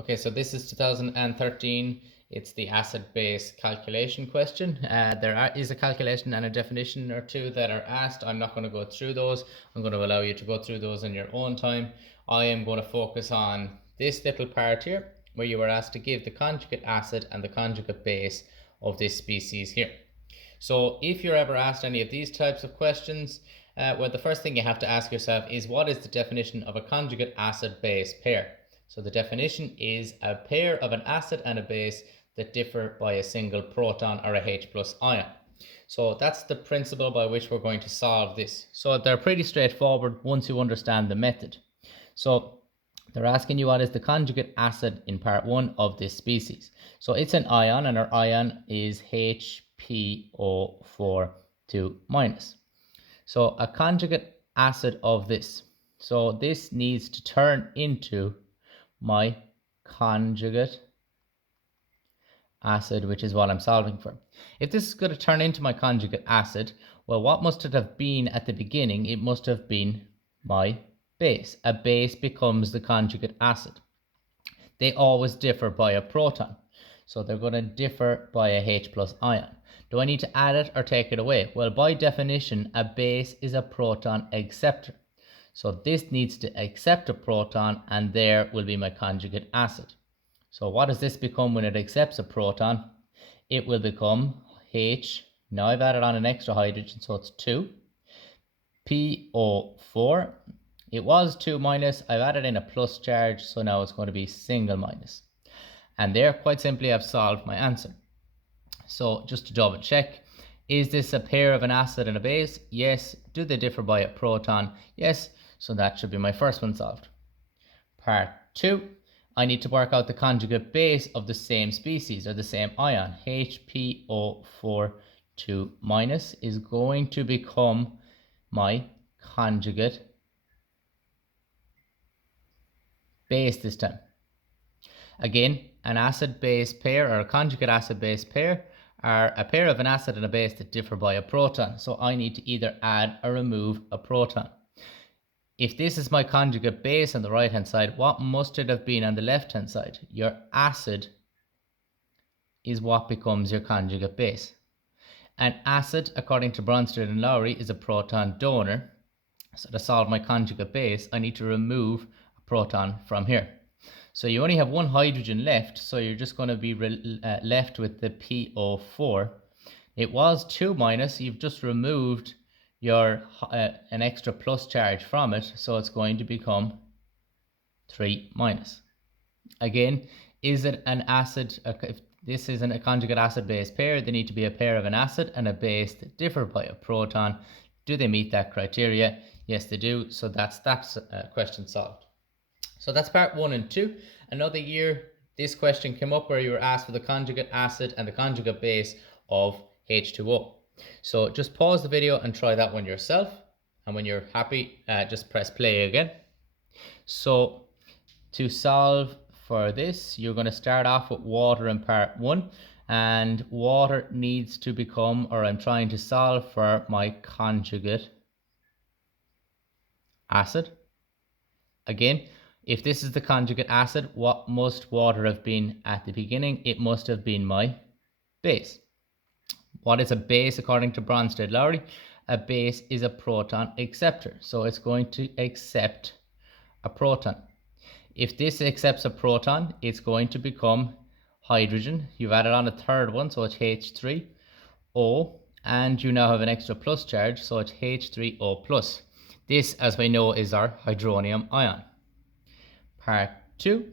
Okay, so this is 2013. It's the acid-base calculation question. There is a calculation and a definition or two that are asked. I'm not going to go through those. I'm going to allow you to go through those in your own time. I am going to focus on this little part here where you were asked to give the conjugate acid and the conjugate base of this species here. So if you're ever asked any of these types of questions, well, the first thing you have to ask yourself is, what is the definition of a conjugate acid-base pair? So the definition is a pair of an acid and a base that differ by a single proton or a H plus ion. So that's the principle by which we're going to solve this. So they're pretty straightforward once you understand the method. So they're asking you what is the conjugate acid in part 1 of this species. So it's an ion, and our ion is HPO4 2 minus. So a conjugate acid of this. So this needs to turn into my conjugate acid, which is what I'm solving for. If this is going to turn into my conjugate acid, well, what must it have been at the beginning? It must have been my base. A base becomes the conjugate acid. They always differ by a proton, so they're going to differ by a H plus ion. Do I need to add it or take it away? Well, by definition, a base is a proton acceptor. So this needs to accept a proton, and there will be my conjugate acid. So what does this become when it accepts a proton? It will become H. Now I've added on an extra hydrogen, so it's 2. PO4. It was 2 minus. I've added in a plus charge, so now it's going to be single minus. And there, quite simply, I've solved my answer. So just to double check, is this a pair of an acid and a base? Yes. Do they differ by a proton? Yes. So that should be my first one solved. Part 2, I need to work out the conjugate base of the same species or the same ion. HPO4 2 minus is going to become my conjugate base this time. Again, an acid-base pair or a conjugate acid-base pair are a pair of an acid and a base that differ by a proton. So I need to either add or remove a proton. If this is my conjugate base on the right hand side, what must it have been on the left hand side? Your acid is what becomes your conjugate base. An acid, according to Bronsted and Lowry, is a proton donor. So to solve my conjugate base, I need to remove a proton from here. So you only have one hydrogen left, so you're just going to be left with the PO4. It was 2 minus, you've just removed your an extra plus charge from it, so it's going to become 3 minus. Again, is it an acid? If this isn't a conjugate acid-base pair, they need to be a pair of an acid and a base that differ by a proton. Do they meet that criteria? Yes, they do. So that's that question solved. So that's part 1 and 2. Another year, this question came up where you were asked for the conjugate acid and the conjugate base of H2O. So just pause the video and try that one yourself. And when you're happy, just press play again. So to solve for this, you're going to start off with water in part 1. And water needs to become, or I'm trying to solve for, my conjugate acid. Again, if this is the conjugate acid, what must water have been at the beginning? It must have been my base. What is a base according to Bronsted Lowry? A base is a proton acceptor. So it's going to accept a proton. If this accepts a proton, it's going to become hydrogen. You've added on a third one, so it's H3O. And you now have an extra plus charge, so it's H3O plus. This, as we know, is our hydronium ion. Part 2.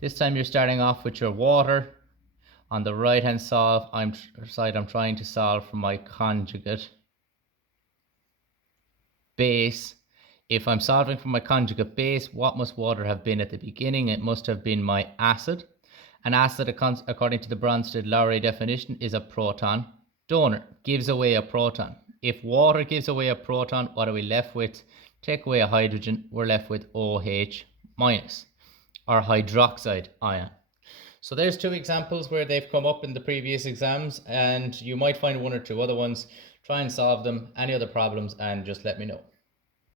This time you're starting off with your water. On the right hand side, I'm trying to solve for my conjugate base. If I'm solving for my conjugate base, what must water have been at the beginning? It must have been my acid. An acid, according to the Bronsted-Lowry definition, is a proton donor, gives away a proton. If water gives away a proton, what are we left with? Take away a hydrogen, we're left with OH minus, or hydroxide ion. So there's 2 examples where they've come up in the previous exams, and you might find 1 or 2 other ones. Try and solve them. Any other problems, and just let me know.